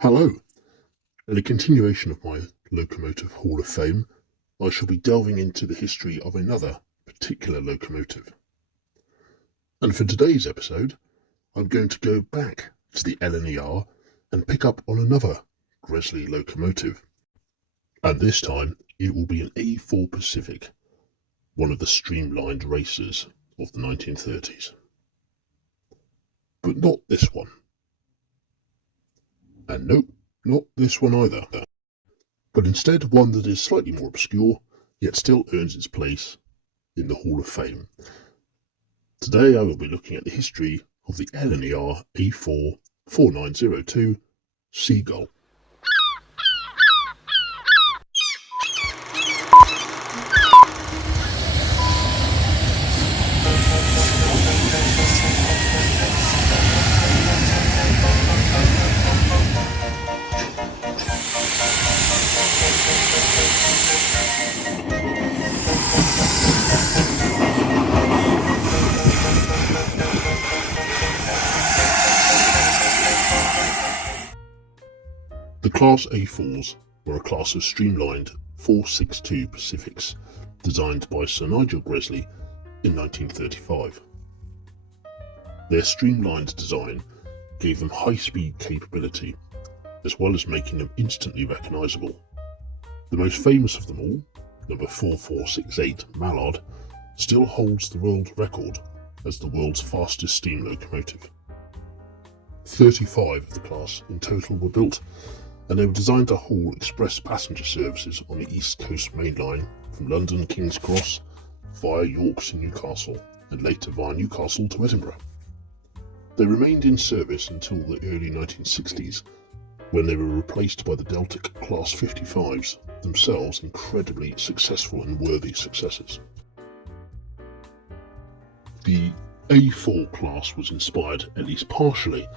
Hello. In a continuation of my Locomotive Hall of Fame, I shall be delving into the history of another particular locomotive. And for today's episode, I'm going to go back to the LNER and pick up on another Gresley locomotive. And this time, it will be an A4 Pacific, one of the streamlined racers of the 1930s. But not this one. And nope, not this one either. But instead one that is slightly more obscure, yet still earns its place in the Hall of Fame. Today I will be looking at the history of the LNER A4 4902 Seagull. The Class A4s were a class of streamlined 462 Pacifics designed by Sir Nigel Gresley in 1935. Their streamlined design gave them high-speed capability, as well as making them instantly recognisable. The most famous of them all, number 4468 Mallard, still holds the world record as the world's fastest steam locomotive. 35 of the class in total were built, and they were designed to haul express passenger services on the East Coast Main Line from London King's Cross via York to Newcastle, and later via Newcastle to Edinburgh. They remained in service until the early 1960s, when they were replaced by the Deltic Class 55s, themselves incredibly successful and worthy successors. The A4 class was inspired, at least partially,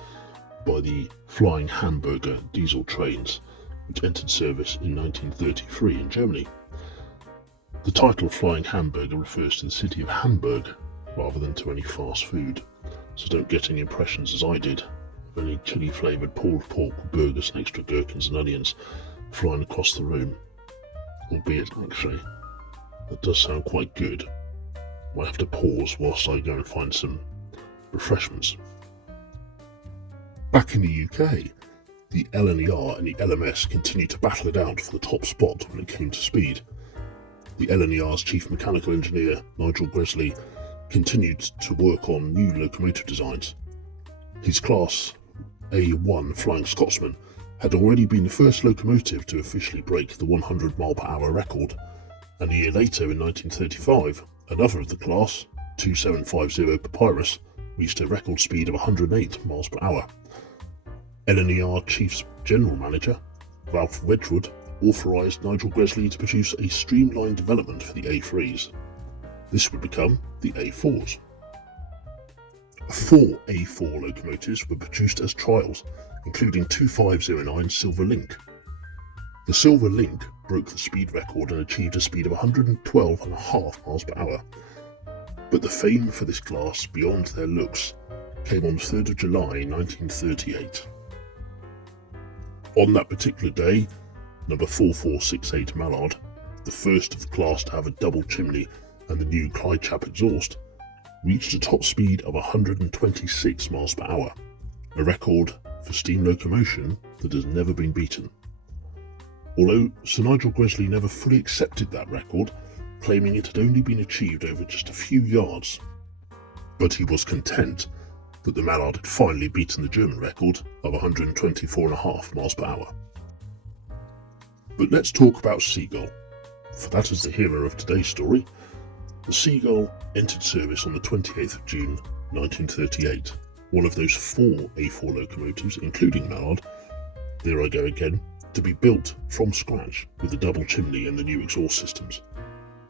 by the Flying Hamburger diesel trains, which entered service in 1933 in Germany. The title Flying Hamburger refers to the city of Hamburg rather than to any fast food, so don't get any impressions as I did of any chili flavoured pulled pork with burgers and extra gherkins and onions flying across the room, albeit actually that does sound quite good. Might have to pause whilst I go and find some refreshments. Back in the UK, the LNER and the LMS continued to battle it out for the top spot when it came to speed. The LNER's chief mechanical engineer, Nigel Gresley, continued to work on new locomotive designs. His Class A1 Flying Scotsman had already been the first locomotive to officially break the 100 mph record, and a year later in 1935, another of the class, 2750 Papyrus, reached a record speed of 108 mph. LNER Chief General Manager Ralph Wedgwood authorised Nigel Gresley to produce a streamlined development for the A3s. This would become the A4s. 4 A4 locomotives were produced as trials, including 2509 Silver Link. The Silver Link broke the speed record and achieved a speed of 112.5 mph. But the fame for this class beyond their looks came on 3rd of July 1938. On that particular day, number 4468 Mallard, the first of the class to have a double chimney and the new Clyde-Chap exhaust, reached a top speed of 126 mph, a record for steam locomotion that has never been beaten. Although Sir Nigel Gresley never fully accepted that record, claiming it had only been achieved over just a few yards, but he was content that the Mallard had finally beaten the German record of 124.5 mph. But let's talk about Seagull, for that is the hero of today's story. The Seagull entered service on the 28th of June 1938, one of those 4 A4 locomotives, including Mallard, there I go again, to be built from scratch with the double chimney and the new exhaust systems.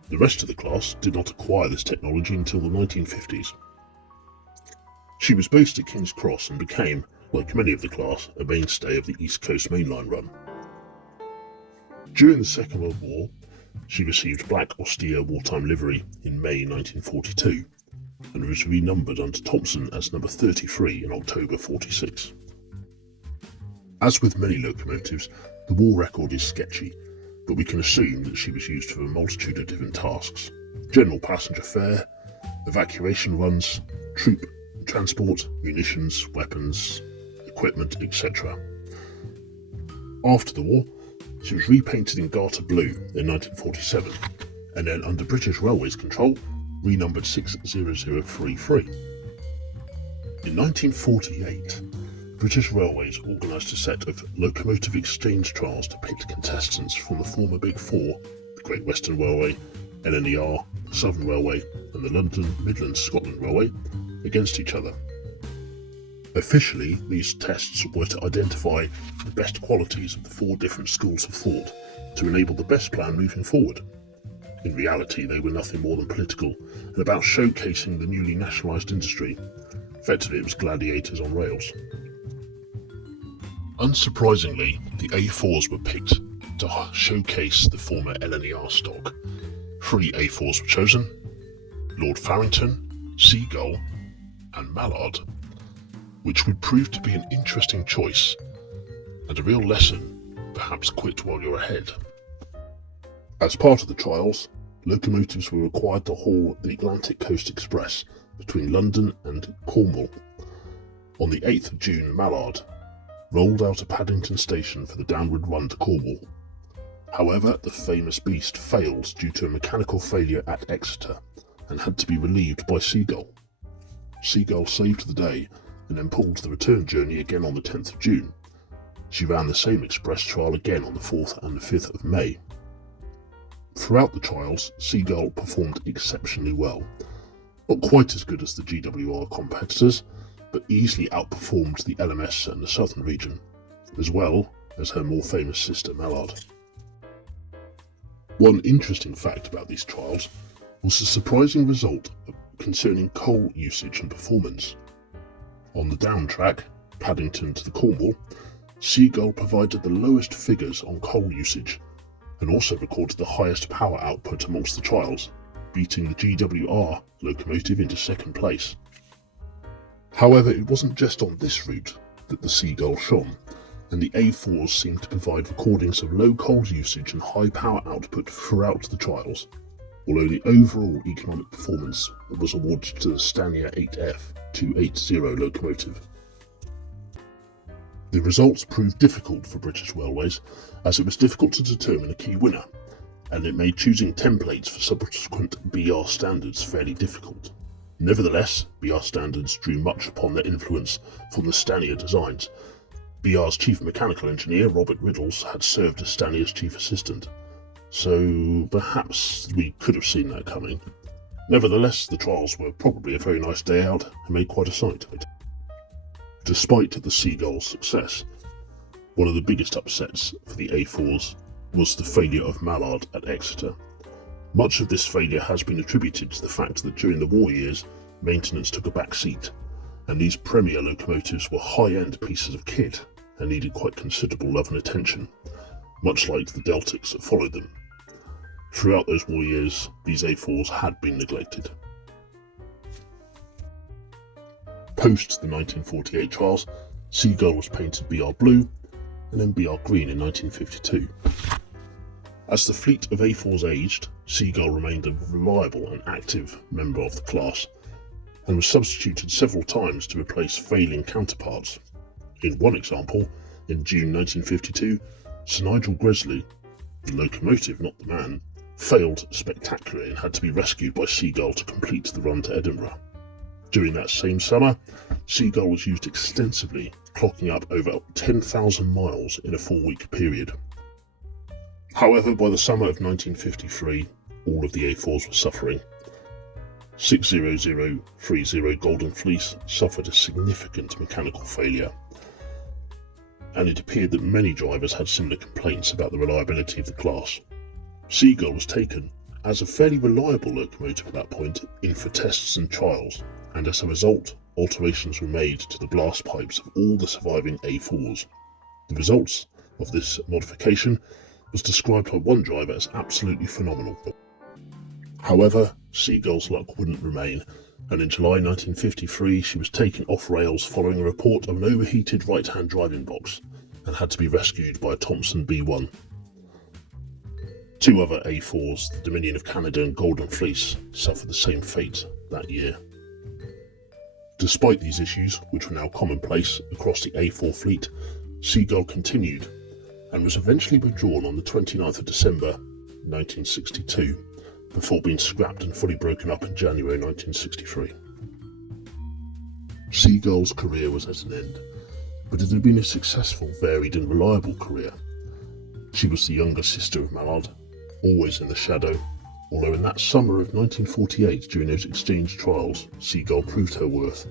The rest of the class did not acquire this technology until the 1950s. She was based at King's Cross and became, like many of the class, a mainstay of the East Coast Main Line run. During the Second World War, she received black austere wartime livery in May 1942 and was renumbered under Thompson as number 33 in October 46. As with many locomotives, the war record is sketchy, but we can assume that she was used for a multitude of different tasks: general passenger fare, evacuation runs, troop transport, munitions, weapons, equipment, etc. After the war, she was repainted in garter blue in 1947, and then under British Railways control, renumbered 60033. In 1948, British Railways organised a set of locomotive exchange trials to pit contestants from the former Big Four, the Great Western Railway, LNER, the Southern Railway, and the London Midlands Scotland Railway, against each other. Officially, these tests were to identify the best qualities of the four different schools of thought to enable the best plan moving forward. In reality, they were nothing more than political and about showcasing the newly nationalised industry. Effectively, it was gladiators on rails. Unsurprisingly, the A4s were picked to showcase the former LNER stock. 3 A4s were chosen: Lord Farrington, Seagull, and Mallard, which would prove to be an interesting choice and a real lesson: perhaps quit while you're ahead. As part of the trials, locomotives were required to haul the Atlantic Coast Express between London and Cornwall. On the 8th of June, Mallard rolled out of Paddington Station for the downward run to Cornwall. However, the famous beast failed due to a mechanical failure at Exeter and had to be relieved by Seagull. Seagull saved the day and then pulled the return journey again on the 10th of June. She ran the same express trial again on the 4th and the 5th of May. Throughout the trials, Seagull performed exceptionally well. Not quite as good as the GWR competitors, but easily outperformed the LMS and the Southern region, as well as her more famous sister Mallard. One interesting fact about these trials was the surprising result concerning coal usage and performance. On the down track, Paddington to the Cornwall, Seagull provided the lowest figures on coal usage and also recorded the highest power output amongst the trials, beating the GWR locomotive into second place. However, it wasn't just on this route that the Seagull shone, and the A4s seemed to provide recordings of low coal usage and high power output throughout the trials, although the overall economic performance was awarded to the Stanier 8F 280 locomotive. The results proved difficult for British Railways, as it was difficult to determine a key winner, and it made choosing templates for subsequent BR standards fairly difficult. Nevertheless, BR standards drew much upon their influence from the Stanier designs. BR's chief mechanical engineer, Robert Riddles, had served as Stanier's chief assistant, so perhaps we could have seen that coming. Nevertheless, the trials were probably a very nice day out and made quite a sight of it. Despite the Seagull's success, one of the biggest upsets for the A4s was the failure of Mallard at Exeter. Much of this failure has been attributed to the fact that during the war years, maintenance took a back seat, and these Premier locomotives were high-end pieces of kit and needed quite considerable love and attention, much like the Deltics that followed them. Throughout those war years, these A4s had been neglected. Post the 1948 trials, Seagull was painted BR Blue and then BR Green in 1952. As the fleet of A4s aged, Seagull remained a reliable and active member of the class and was substituted several times to replace failing counterparts. In one example, in June 1952, Sir Nigel Gresley, the locomotive, not the man, failed spectacularly and had to be rescued by Seagull to complete the run to Edinburgh. During that same summer, Seagull was used extensively, clocking up over 10,000 miles in a 4-week period. However, by the summer of 1953, all of the A4s were suffering. 60030 Golden Fleece suffered a significant mechanical failure, and it appeared that many drivers had similar complaints about the reliability of the class. Seagull was taken as a fairly reliable locomotive at that point in for tests and trials, and as a result, alterations were made to the blast pipes of all the surviving A4s. The results of this modification was described by one driver as absolutely phenomenal. However, Seagull's luck wouldn't remain, and in July 1953 she was taken off rails following a report of an overheated right-hand driving box, and had to be rescued by a Thompson B1. Two other A4s, the Dominion of Canada and Golden Fleece, suffered the same fate that year. Despite these issues, which were now commonplace across the A4 fleet, Seagull continued and was eventually withdrawn on the 29th of December 1962, before being scrapped and fully broken up in January 1963. Seagull's career was at an end, but it had been a successful, varied and reliable career. She was the younger sister of Mallard, always in the shadow, although in that summer of 1948, during those exchange trials, Seagull proved her worth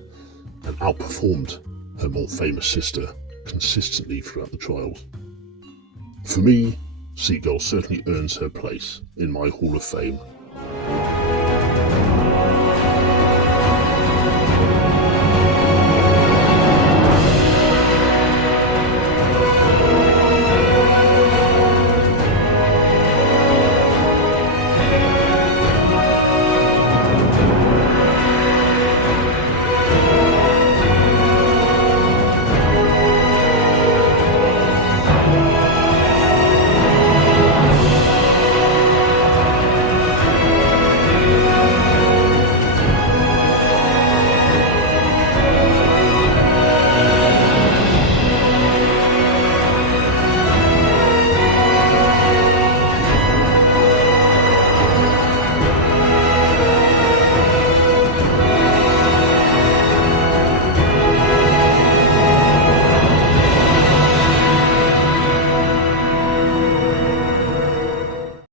and outperformed her more famous sister consistently throughout the trials. For me, Seagull certainly earns her place in my Hall of Fame